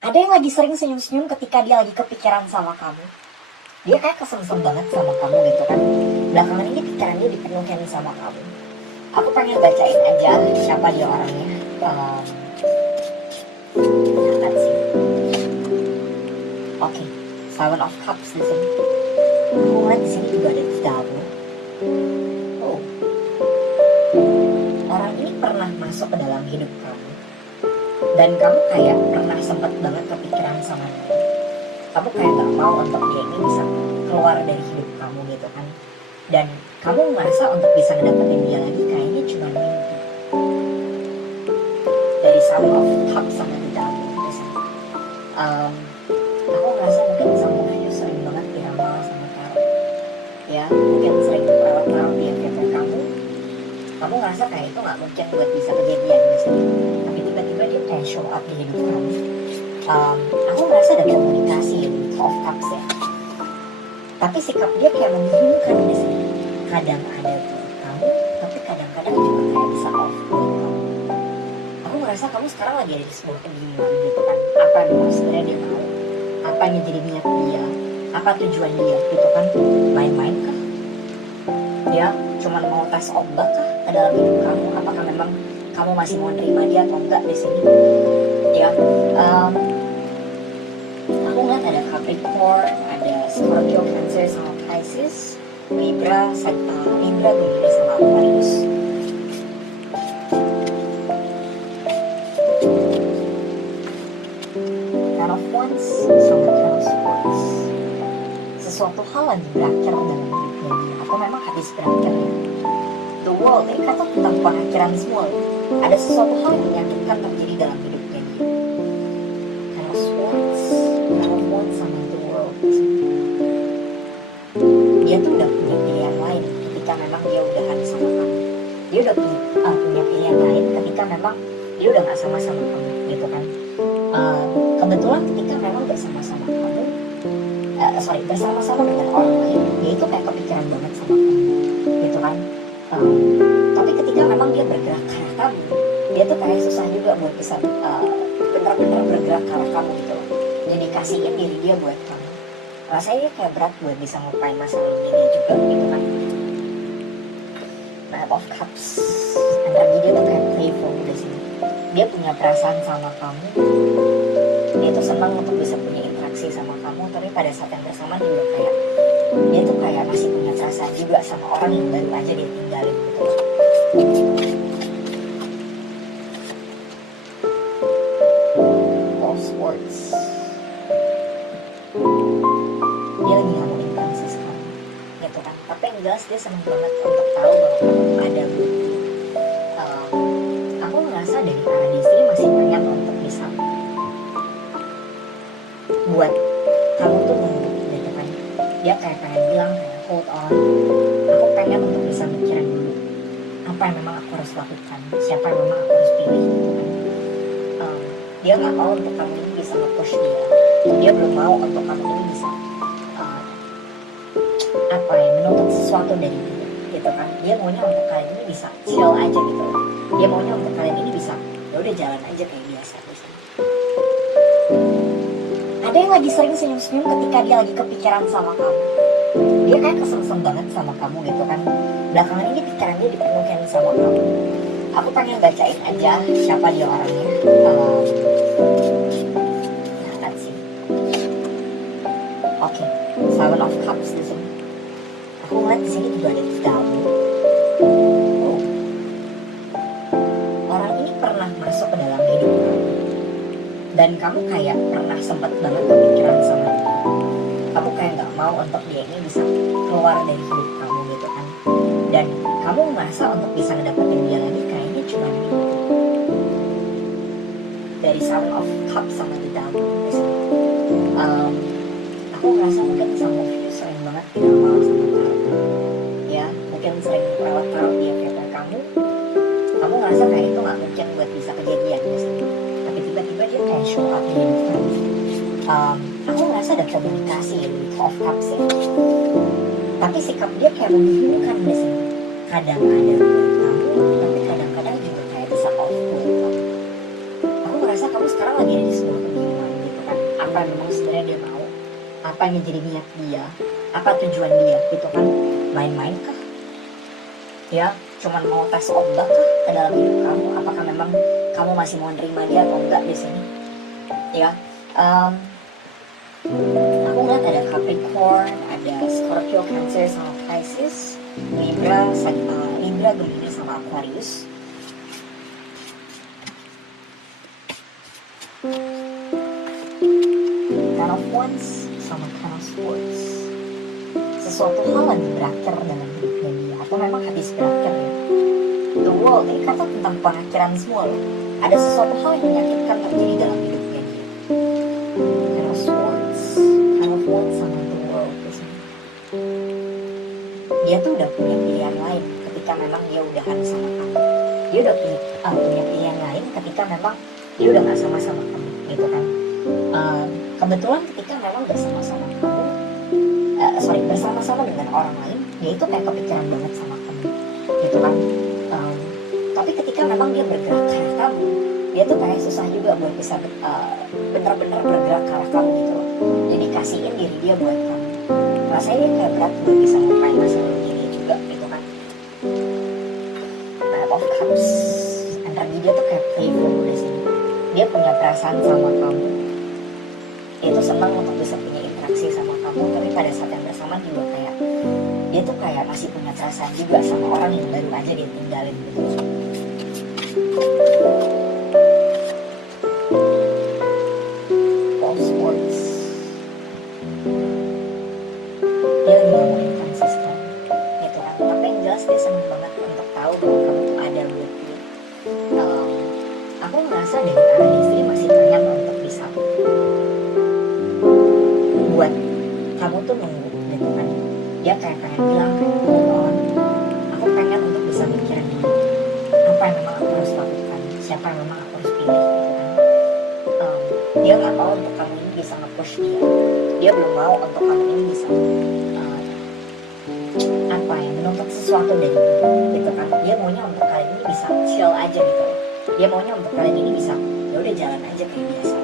Ada yang lagi sering senyum-senyum ketika dia lagi kepikiran sama kamu. Dia kayak kesengsem banget sama kamu gitu kan. Belakangan ini pikirannya dipenuhin sama kamu. Aku pengen bacain aja siapa dia orangnya. Jangan sih. Oke, Seven of Cups di sini. Aku ngeliat di sini juga ada kamu. Oh, orang ini pernah masuk ke dalam hidup kamu. Dan kamu kayak pernah sempat banget kepikiran sama dia. Kamu kayak gak mau untuk dia ini bisa keluar dari hidup kamu gitu kan. Dan kamu merasa untuk bisa ngedapetin dia lagi kayaknya cuma mimpi. Dari Seven of Cups sama di dalam di sini. Aku ngerasa mungkin sama you sering banget diramal sama tarot. Ya, mungkin sering taruh di FYP kamu. Kamu ngerasa kayak itu gak mungkin buat bisa kejadian di sini. Tapi tiba-tiba dia kayak show up di hidup kamu. Aku merasa ada komunikasi di Two of Cups ya. Tapi sikap dia kayak membingungkan di sini. Kadang ada buat kamu, tapi kadang-kadang juga kayak bisa off buat kamu. Aku merasa kamu sekarang lagi ada di sebuah kebingungan gitu kan. Apa yang mau sebenarnya dia mau? Apa yang jadi niat dia? Apa tujuan dia gitu kan? Main-main kah? Dia cuman mau tes ombak kah ke dalam hidup kamu? Apakah memang kamu masih mau nerima dia atau enggak di sini? Ya, aku ngeliat ada Capricorn, ada Scorpio, Cancer sama Pisces, Libra, Libra, Gemini sama Aquarius. Ten of Wands sama Ten of Swords. Sesuatu hal lagi berakhir dalam hidupnya dia, atau memang habis berakhir ya. The World, ini kata tentang pengakhiran semua. Ada sesuatu hal yang menyakitkan terjadi dalam hidupnya dia. Ten of Swords, Ten of Wands sama The World. Dia tuh udah punya pilihan lain ketika memang dia udahan sama kamu. Dia udah punya pilihan lain ketika memang dia udah gak sama-sama kamu gitu kan. Kebetulan ketika memang bersama-sama kamu, bersama-sama dengan orang lain, dia itu kayak kepikiran banget sama kamu gitu kan. Tapi ketika memang dia bergerak ke arah kamu, dia tuh kayak susah juga buat bisa benar-benar bergerak ke arah kamu gitu loh. Jadi kasihin diri dia buat kamu. Rasanya kayak berat buat bisa ngupain masa lalunya dia juga gitu kan. Knight of Cups, energi dia tuh kayak playful di sini. Dia punya perasaan sama kamu. Dia tuh senang untuk bisa punya interaksi sama kamu, tapi pada saat yang bersamaan juga kayak dia tuh kayak masih punya perasaan juga sama orang yang baru aja dia tinggalin gitu. All Sports. Dia lagi gak mau interaksi sekarang gitu kan. Tapi yang jelas dia senang banget untuk tahu bahwa ada bukti. Aku ngerasa dari arah dia sendiri masih pengen untuk bisa buat kamu tuh nunggu gitu kan. Dia kayak pengen bilang kayak hold on, aku pengen untuk bisa mikirin dulu apa yang memang aku harus lakukan, siapa yang memang aku harus pilih gitu kan. Dia gak mau untuk kamu ini bisa nge-push dia belum mau untuk kamu ini bisa menuntut sesuatu dari dia gitu kan. Dia maunya untuk kalian ini bisa chill aja gitu. Dia maunya untuk kalian ini bisa ya udah jalan aja kayak biasa gitu. Ada yang lagi sering senyum-senyum ketika dia lagi kepikiran sama kamu. Dia kayak kesengsem banget sama kamu gitu kan. Belakangan ini pikirannya dipenuhin sama kamu. Aku pengen bacain aja siapa dia orangnya. Jangan sih. Oke, Seven of Cups di sini. Aku ngeliat di sini juga ada kamu. Oh, orang ini pernah masuk ke dalam hidup kamu. Dan kamu kayak pernah sempat banget kepikiran sama dia. Kamu kayak gak mau untuk dia ini bisa keluar dari hidup kamu gitu kan. Dan kamu merasa untuk bisa ngedapetin dia lagi kayaknya cuma mimpi. Dari Seven of Cups sama di dalam di sini. Aku ngerasa mungkin sama you sering banget diramal sama tarot. Ya, mungkin sering taruh di FYP kamu. Kamu ngerasa kayak itu gak mungkin buat bisa kejadian di sini. Tapi tiba-tiba dia kayak show up di hidup kamu. Aku ngerasa ada komunikasi di Two of Cups ya. Tapi sikap dia kayak membingungkan di sini. Kadang ada buat kamu, tapi kadang-kadang juga kayak bisa off buat kamu. Aku ngerasa kamu sekarang lagi ada di sebuah kebingungan gitu. apa yang memang sebenarnya dia mau, apa yang menjadi niat dia, apa tujuan dia gitu kan. Main-main kah ya, cuman mau tes ombak kah ke dalam hidup kamu, apakah memang kamu masih mau nerima dia atau enggak di sini ya. Aku ngeliat ada Capricorn, ada Scorpio, Cancer sama Pisces, Libra, Gemini sama Aquarius. Ten of Wands sama Ten of Swords. Sesuatu hal lagi berakhir dalam hidupnya dia, atau memang habis berakhir ya. The World, ini kata tentang pengakhiran semua loh. Ada sesuatu hal yang menyakitkan terjadi dalam hidupnya dia. Ten of Swords sama The World di sini. Dia tuh udah punya pilihan lain ketika memang dia udahan sama kamu. Dia udah punya pilihan lain ketika memang dia udah gak sama-sama kamu gitu kan. Kebetulan ketika memang bersama-sama kamu, bersama-sama dengan orang lain, dia itu kayak kepikiran banget sama kamu gitu kan. Tapi ketika memang dia bergerak ke arah kamu, dia tuh kayak susah juga buat bisa benar-benar bergerak ke arah kamu gitu loh. Jadi kasihin diri dia buat kamu, rasanya dia kayak berat buat bisa ngupain masalah diri juga gitu kan. Knight of Cups, energi dia tuh kayak playful di sini. Dia punya perasaan sama kamu, dia tuh senang untuk bisa punya interaksi sama kamu, tapi pada saat yang bersamaan juga kayak dia tuh kayak masih punya perasaan juga sama orang yang baru aja dia tinggalin gitu. All Sports, dia lagi gak mau inconsistent gitu kan, tapi yang jelas dia senang banget untuk tahu bahwa kamu tuh ada buat dia. Aku ngerasa dari arah dia masih pengen untuk bisa buat kamu tuh nunggu gitu kan. Dia kayak pengen bilang hold on, aku pengen untuk bisa mikirin dulu apa yang memang aku harus lakukan, siapa yang memang aku harus pilih gitu kan. Dia nggak mau untuk kamu ini bisa nge-push dia belum mau untuk kamu ini bisa menuntut sesuatu dari dia gitu kan. Dia maunya untuk kalian ini bisa chill aja gitu. Dia maunya untuk kalian ini bisa ya udah jalan aja kayak biasa